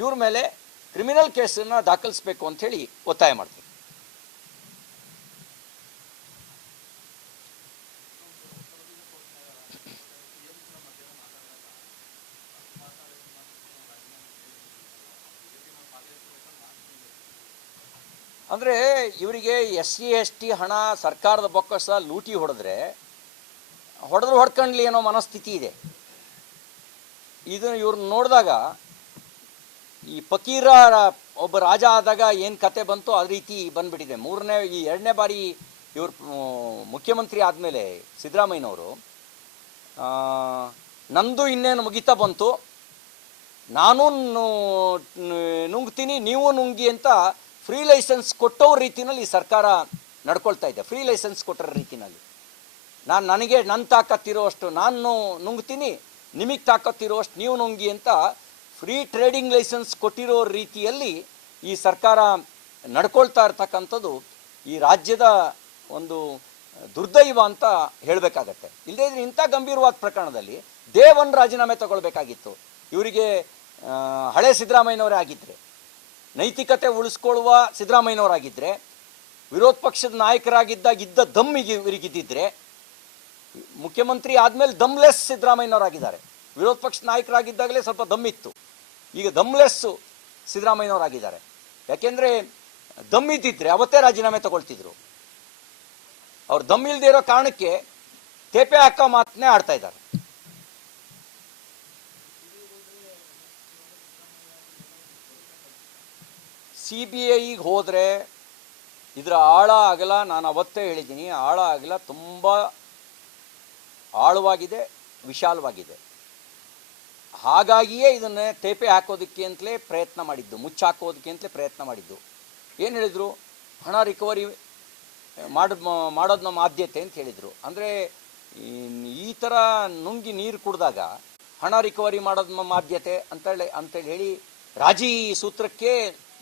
ಇವ್ರ ಮೇಲೆ ಕ್ರಿಮಿನಲ್ ಕೇಸನ್ನು ದಾಖಲಿಸಬೇಕು ಅಂತ ಹೇಳಿ ಒತ್ತಾಯ ಮಾಡ್ತೀವಿ. ಅಂದರೆ ಇವರಿಗೆ SC ST ಹಣ ಸರ್ಕಾರದ ಬೊಕ್ಕಸ ಲೂಟಿ ಹೊಡ್ಕೊಂಡ್ಲಿ ಅನ್ನೋ ಮನಸ್ಥಿತಿ ಇದೆ. ಇದನ್ನು ಇವ್ರನ್ನ ನೋಡಿದಾಗ ಈ ಫಕೀರ ಒಬ್ಬ ರಾಜ ಆದಾಗ ಏನು ಕತೆ ಬಂತು ಅದೇ ರೀತಿ ಬಂದ್ಬಿಟ್ಟಿದೆ. ಎರಡನೇ ಬಾರಿ ಇವರು ಮುಖ್ಯಮಂತ್ರಿ ಆದಮೇಲೆ ಸಿದ್ದರಾಮಯ್ಯನವರು ನಂದು ಇನ್ನೇನು ಮುಗಿತಾ ಬಂತು, ನಾನು ನುಂಗ್ತೀನಿ ನೀವು ನುಂಗಿ ಅಂತ ಫ್ರೀ ಲೈಸೆನ್ಸ್ ಕೊಟ್ಟವ್ರ ರೀತಿಯಲ್ಲಿ ಈ ಸರ್ಕಾರ ನಡ್ಕೊಳ್ತಾ ಇದೆ. ಫ್ರೀ ಲೈಸೆನ್ಸ್ ಕೊಟ್ಟರ ರೀತಿಯಲ್ಲಿ ನನಗೆ ನನ್ನ ತಾಕತ್ತಿರೋಷ್ಟು ನಾನು ನುಂಗ್ತೀನಿ, ನಿಮಗೆ ತಾಕತ್ತಿರೋಷ್ಟು ನೀವು ನುಂಗಿ ಅಂತ ಫ್ರೀ ಟ್ರೇಡಿಂಗ್ ಲೈಸೆನ್ಸ್ ಕೊಟ್ಟಿರೋ ರೀತಿಯಲ್ಲಿ ಈ ಸರ್ಕಾರ ನಡ್ಕೊಳ್ತಾ ಇರ್ತಕ್ಕಂಥದ್ದು ಈ ರಾಜ್ಯದ ಒಂದು ದುರ್ದೈವ ಅಂತ ಹೇಳಬೇಕಾಗತ್ತೆ. ಇಲ್ಲದೇ ಇದ್ರೆ ಇಂಥ ಗಂಭೀರವಾದ ಪ್ರಕರಣದಲ್ಲಿ ದೇವನ್ ರಾಜೀನಾಮೆ ತಗೊಳ್ಬೇಕಾಗಿತ್ತು. ಇವರಿಗೆ ಹಳೆ ಸಿದ್ದರಾಮಯ್ಯನವರೇ ಆಗಿದ್ದರೆ, ನೈತಿಕತೆ ಉಳಿಸ್ಕೊಳ್ಳುವ ಸಿದ್ದರಾಮಯ್ಯನವರಾಗಿದ್ದರೆ, ವಿರೋಧ ಪಕ್ಷದ ನಾಯಕರಾಗಿದ್ದಾಗ ಇದ್ದ ದಮ್ಮಿಗೆ ಇವರಿಗಿದ್ದಿದ್ರೆ, ಮುಖ್ಯಮಂತ್ರಿ ಆದಮೇಲೆ ದಮ್ಲೆಸ್ ಸಿದ್ದರಾಮಯ್ಯನವರಾಗಿದ್ದಾರೆ. ವಿರೋಧ ಪಕ್ಷದ ನಾಯಕರಾಗಿದ್ದಾಗಲೇ ಸ್ವಲ್ಪ ದಮ್ಮಿತ್ತು, ಈಗ ದಮ್ಲೆಸ್ಸು ಸಿದ್ದರಾಮಯ್ಯನವರಾಗಿದ್ದಾರೆ. ಯಾಕೆಂದರೆ ದಮ್ಮಿದ್ದಿದ್ರೆ ಅವತ್ತೇ ರಾಜೀನಾಮೆ ತಗೊಳ್ತಿದ್ರು. ಅವ್ರು ದಮ್ಮಿಲ್ದೇ ಇರೋ ಕಾರಣಕ್ಕೆ ತೇಪೆ ಹಾಕೋ ಮಾತನ್ನೇ ಆಡ್ತಾ ಇದ್ದಾರೆ. CBIಗೆ ಹೋದರೆ ಇದರ ಆಳ ಅಗಲ, ನಾನು ಅವತ್ತೇ ಹೇಳಿದ್ದೀನಿ, ಆಳ ಅಗಲ ತುಂಬ ಆಳವಾಗಿದೆ, ವಿಶಾಲವಾಗಿದೆ. ಹಾಗಾಗಿಯೇ ಇದನ್ನೇ ತೇಪೆ ಹಾಕೋದಕ್ಕೆ ಅಂತಲೇ ಪ್ರಯತ್ನ ಮಾಡಿದ್ದು, ಮುಚ್ಚಾಕೋದಕ್ಕೆ ಅಂತಲೇ ಪ್ರಯತ್ನ ಮಾಡಿದ್ದು. ಏನು ಹೇಳಿದರು? ಹಣ ರಿಕವರಿ ಮಾಡೋದು ನಮ್ಮ ಆದ್ಯತೆ ಅಂತ ಹೇಳಿದರು. ಅಂದರೆ ಈ ಥರ ನುಂಗಿ ನೀರು ಕುಡಿದಾಗ ಹಣ ರಿಕವರಿ ಮಾಡೋದು ನಮ್ಮ ಆದ್ಯತೆ ಅಂತೇಳಿ ಹೇಳಿ ರಾಜಿ ಸೂತ್ರಕ್ಕೆ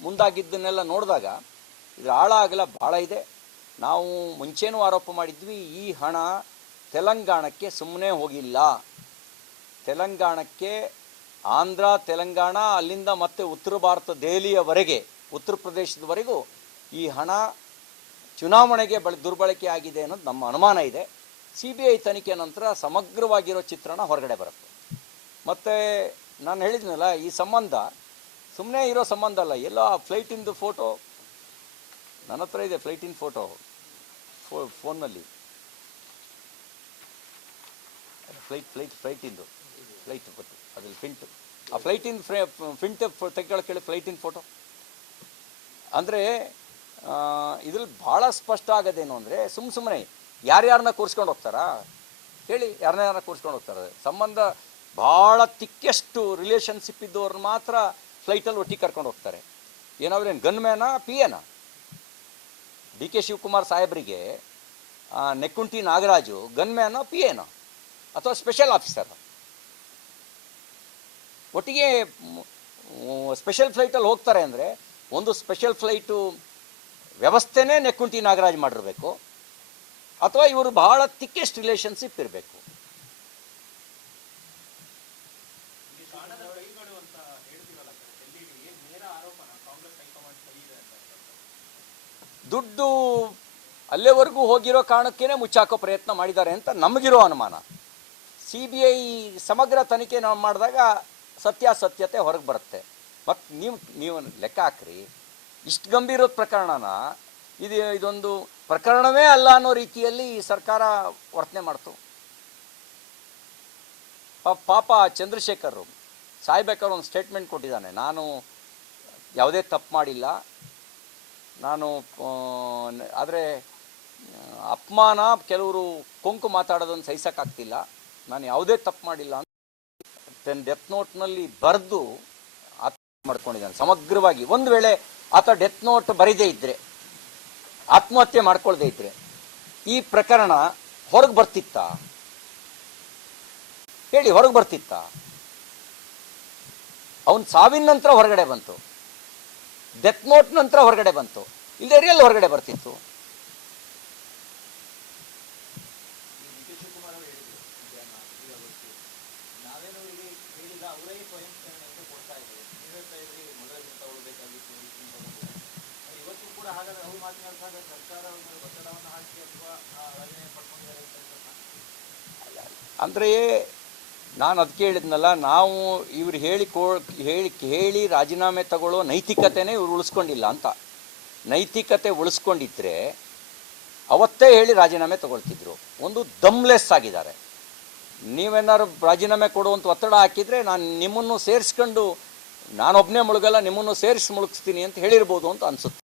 ಮುಂದಾಗಿದ್ದನ್ನೆಲ್ಲ ನೋಡಿದಾಗ ಇದರ ಆಳ ಅಗಲ ಭಾಳ ಇದೆ. ನಾವು ಮುಂಚೆನೂ ಆರೋಪ ಮಾಡಿದ್ವಿ, ಈ ಹಣ ತೆಲಂಗಾಣಕ್ಕೆ ಸುಮ್ಮನೆ ಹೋಗಿಲ್ಲ. ತೆಲಂಗಾಣಕ್ಕೆ ಆಂಧ್ರ, ತೆಲಂಗಾಣ, ಅಲ್ಲಿಂದ ಮತ್ತೆ ಉತ್ತರ ಭಾರತ ದೆಹಲಿಯವರೆಗೆ, ಉತ್ತರ ಪ್ರದೇಶದವರೆಗೂ ಈ ಹಣ ಚುನಾವಣೆಗೆ ದುರ್ಬಳಕೆ ಆಗಿದೆ ಅನ್ನೋದು ನಮ್ಮ ಅನುಮಾನ ಇದೆ. CBI ತನಿಖೆ ನಂತರ ಸಮಗ್ರವಾಗಿರೋ ಚಿತ್ರಣ ಹೊರಗಡೆ ಬರುತ್ತೆ. ಮತ್ತು ನಾನು ಹೇಳಿದ್ನಲ್ಲ, ಈ ಸಂಬಂಧ ಸುಮ್ಮನೆ ಇರೋ ಸಂಬಂಧ ಅಲ್ಲ. ಎಲ್ಲ ಫ್ಲೈಟಿಂದು ಫೋಟೋ ನನ್ನ ಹತ್ರ ಇದೆ, ಫ್ಲೈಟಿನ ಫೋಟೋ ಫೋನ್ನಲ್ಲಿ. ಫ್ಲೈಟಿಂದು ಗೊತ್ತು, ಅದ್ರಲ್ಲಿ ಪ್ರಿಂಟ್, ಆ ಫ್ಲೈಟಿನ ಪ್ರಿಂಟ್ ತೆಗೆದುಕೊಳ್ಳಿ, ಫ್ಲೈಟಿನ ಫೋಟೋ. ಅಂದರೆ ಇದ್ರಲ್ಲಿ ಭಾಳ ಸ್ಪಷ್ಟ ಆಗೋದೇನು ಅಂದರೆ, ಸುಮ್ಮನೆ ಯಾರ್ಯಾರನ್ನ ಕೂರಿಸ್ಕೊಂಡು ಹೋಗ್ತಾರಾ ಹೇಳಿ, ಯಾರನ್ನ ಕೂರಿಸ್ಕೊಂಡು ಹೋಗ್ತಾರೆ? ಸಂಬಂಧ ಭಾಳ ತಿಕ್ಕೆಸ್ಟ್ ರಿಲೇಷನ್ಶಿಪ್ ಇದ್ದವ್ರನ್ನ ಮಾತ್ರ ಫ್ಲೈಟಲ್ಲಿ ಒಟ್ಟಿಗೆ ಕರ್ಕೊಂಡು ಹೋಗ್ತಾರೆ. ಏನಾದ್ರೇನು ಗನ್ಮ್ಯಾನಾ, PAನ? DK ಶಿವಕುಮಾರ್ ಸಾಹೇಬರಿಗೆ ನೆಕ್ಕುಂಟಿ ನಾಗರಾಜು ಗನ್ಮ್ಯಾನೋ, PAನೋ ಅಥವಾ ಸ್ಪೆಷಲ್ ಆಫೀಸರ್? ಒಟ್ಟಿಗೆ ಸ್ಪೆಷಲ್ ಫ್ಲೈಟಲ್ಲಿ ಹೋಗ್ತಾರೆ ಅಂದರೆ ಒಂದು ಸ್ಪೆಷಲ್ ಫ್ಲೈಟು ವ್ಯವಸ್ಥೆನೇ ನೆಕ್ಕುಂಟಿ ನಾಗರಾಜ್ ಮಾಡಿರಬೇಕು, ಅಥವಾ ಇವರು ಬಹಳ ತಿಕ್ಕೆಸ್ಟ್ ರಿಲೇಷನ್ಶಿಪ್ ಇರಬೇಕು. ದುಡ್ಡು ಅಲ್ಲೇವರೆಗೂ ಹೋಗಿರೋ ಕಾರಣಕ್ಕೇ ಮುಚ್ಚಾಕೋ ಪ್ರಯತ್ನ ಮಾಡಿದ್ದಾರೆ ಅಂತ ನಮಗಿರೋ ಅನುಮಾನ. CBI ಸಮಗ್ರ ತನಿಖೆ ನಾವು ಮಾಡಿದಾಗ ಸತ್ಯಾಸತ್ಯತೆ ಹೊರಗೆ ಬರುತ್ತೆ. ಮತ್ತು ನೀವು ಲೆಕ್ಕ ಹಾಕ್ರಿ, ಇಷ್ಟು ಗಂಭೀರದ ಪ್ರಕರಣನ ಇದೊಂದು ಪ್ರಕರಣವೇ ಅಲ್ಲ ಅನ್ನೋ ರೀತಿಯಲ್ಲಿ ಈ ಸರ್ಕಾರ ವರ್ತನೆ ಮಾಡ್ತು. ಪಾಪ ಚಂದ್ರಶೇಖರ್ ಸಾಯ್ಬೇಕಾದ್ರೆ ಒಂದು ಸ್ಟೇಟ್ಮೆಂಟ್ ಕೊಟ್ಟಿದ್ದಾನೆ, ನಾನು ಯಾವುದೇ ತಪ್ಪು ಮಾಡಿಲ್ಲ, ಆದರೆ ಅಪಮಾನ, ಕೆಲವರು ಕೊಂಕು ಮಾತಾಡೋದನ್ನು ಸಹಿಸೋಕ್ಕಾಗ್ತಿಲ್ಲ, ನಾನು ಯಾವುದೇ ತಪ್ಪು ಮಾಡಿಲ್ಲ ಅಂತ ಡೆತ್ ನೋಟ್ನಲ್ಲಿ ಬರೆದು ಆತ್ಮಹತ್ಯೆ ಮಾಡ್ಕೊಂಡಿದ್ದಾನೆ ಸಮಗ್ರವಾಗಿ. ಒಂದು ವೇಳೆ ಆತ ಡೆತ್ ನೋಟ್ ಬರೀದೇ ಇದ್ದರೆ, ಆತ್ಮಹತ್ಯೆ ಮಾಡ್ಕೊಳ್ದೇ ಇದ್ದರೆ ಈ ಪ್ರಕರಣ ಹೊರಗೆ ಬರ್ತಿತ್ತಾ ಹೇಳಿ? ಹೊರಗೆ ಬರ್ತಿತ್ತಾ? ಅವನ ಸಾವಿನ ನಂತರ ಹೊರಗಡೆ ಬಂತು, ಡೆತ್ ನೋಟ್ ನಂತರ ಹೊರಗಡೆ ಬಂತು, ಇಲ್ಲದೆ ರಿಯಲ್ ಹೊರಗಡೆ ಬರ್ತಿತ್ತು. ಹಾಗಾದ್ರೆ ಅವ್ರು ಮಾತನಾಡಿದಾಗ ಸರ್ಕಾರದ ಮೇಲೆ ಒತ್ತಡವನ್ನು ಹಾಕಿ ಅಥವಾ ರಾಜೀನಾಮೆ ಪಡ್ಕೊಂಡಿದ್ದಾರೆ ಅಂತ ಅಂದರೆ ನಾನು ಅದಕ್ಕೆ ಹೇಳಿದ್ನಲ್ಲ, ನಾವು ಇವ್ರು ಹೇಳಿ ರಾಜೀನಾಮೆ ತಗೊಳ್ಳೋ ನೈತಿಕತೆನೇ ಇವ್ರು ಉಳಿಸ್ಕೊಂಡಿಲ್ಲ ಅಂತ. ನೈತಿಕತೆ ಉಳಿಸ್ಕೊಂಡಿದ್ರೆ ಅವತ್ತೇ ಹೇಳಿ ರಾಜೀನಾಮೆ ತಗೊಳ್ತಿದ್ರು. ಒಂದು ದಮ್ಲೆಸ್ ಆಗಿದ್ದಾರೆ. ನೀವೇನಾದ್ರು ರಾಜೀನಾಮೆ ಕೊಡುವಂಥ ಒತ್ತಡ ಹಾಕಿದರೆ ನಾನು ನಿಮ್ಮನ್ನು ಸೇರಿಸ್ಕೊಂಡು ನಾನೊಬ್ಬನೇ ಮುಳುಗಲ್ಲ, ನಿಮ್ಮನ್ನು ಸೇರಿಸಿ ಮುಳುಗಿಸ್ತೀನಿ ಅಂತ ಹೇಳಿರ್ಬೋದು ಅಂತ ಅನಿಸುತ್ತೆ.